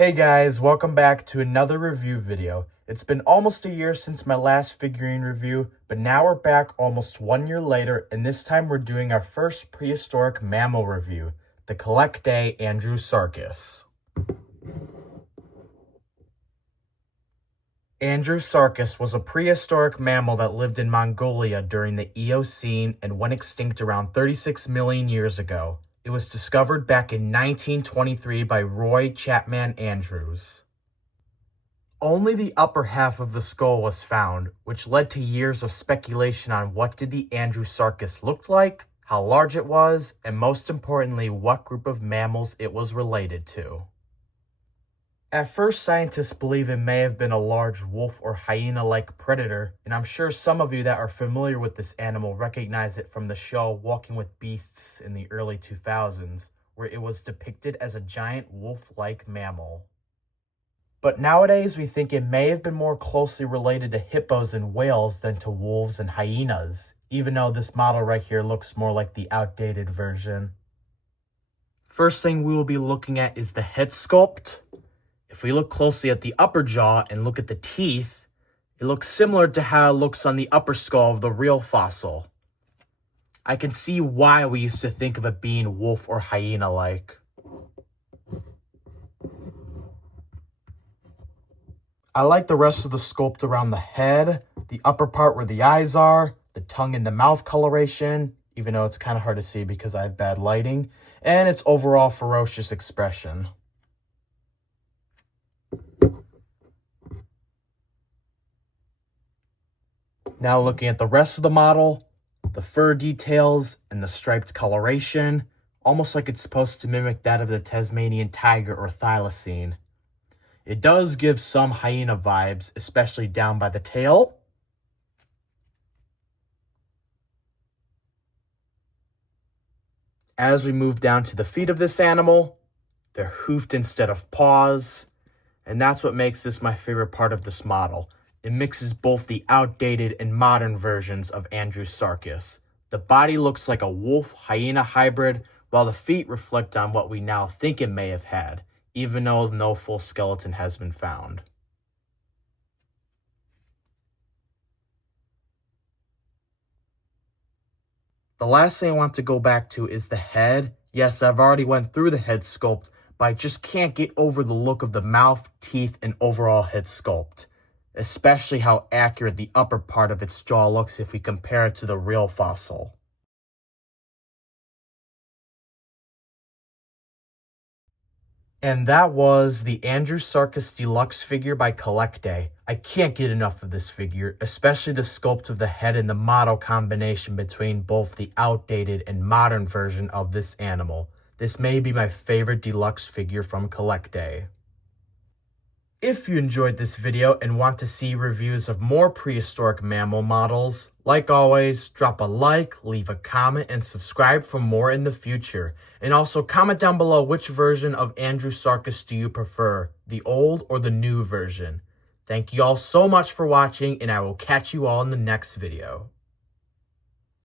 Hey guys, welcome back to another review video. It's been almost a year since my last figurine review, but now we're back almost 1 year later, and this time we're doing our first prehistoric mammal review, the CollectA Andrewsarchus. Andrewsarchus was a prehistoric mammal that lived in Mongolia during the Eocene and went extinct around 36 million years ago. It was discovered back in 1923 by Roy Chapman Andrews. Only the upper half of the skull was found, which led to years of speculation on what did the Andrewsarchus look like, how large it was, and most importantly, what group of mammals it was related to. At first, scientists believe it may have been a large wolf or hyena-like predator, and I'm sure some of you that are familiar with this animal recognize it from the show Walking with Beasts in the early 2000s, where it was depicted as a giant wolf-like mammal. But nowadays, we think it may have been more closely related to hippos and whales than to wolves and hyenas, even though this model right here looks more like the outdated version. First thing we will be looking at is the head sculpt. If we look closely at the upper jaw and look at the teeth, it looks similar to how it looks on the upper skull of the real fossil. I can see why we used to think of it being wolf or hyena-like. I like the rest of the sculpt around the head, the upper part where the eyes are, the tongue and the mouth coloration, even though it's kind of hard to see because I have bad lighting, and its overall ferocious expression. Now looking at the rest of the model, the fur details and the striped coloration, almost like it's supposed to mimic that of the Tasmanian tiger or thylacine. It does give some hyena vibes, especially down by the tail. As we move down to the feet of this animal, they're hoofed instead of paws, and that's what makes this my favorite part of this model. It mixes both the outdated and modern versions of Andrewsarchus. The body looks like a wolf-hyena hybrid, while the feet reflect on what we now think it may have had, even though no full skeleton has been found. The last thing I want to go back to is the head. Yes, I've already went through the head sculpt, but I just can't get over the look of the mouth, teeth, and overall head sculpt. Especially how accurate the upper part of its jaw looks if we compare it to the real fossil. And that was the Andrewsarchus Deluxe figure by CollectA. I can't get enough of this figure, especially the sculpt of the head and the model combination between both the outdated and modern version of this animal. This may be my favorite deluxe figure from CollectA. If you enjoyed this video and want to see reviews of more prehistoric mammal models, like always, drop a like, leave a comment, and subscribe for more in the future. And also comment down below which version of Andrewsarchus do you prefer, the old or the new version. Thank you all so much for watching, and I will catch you all in the next video.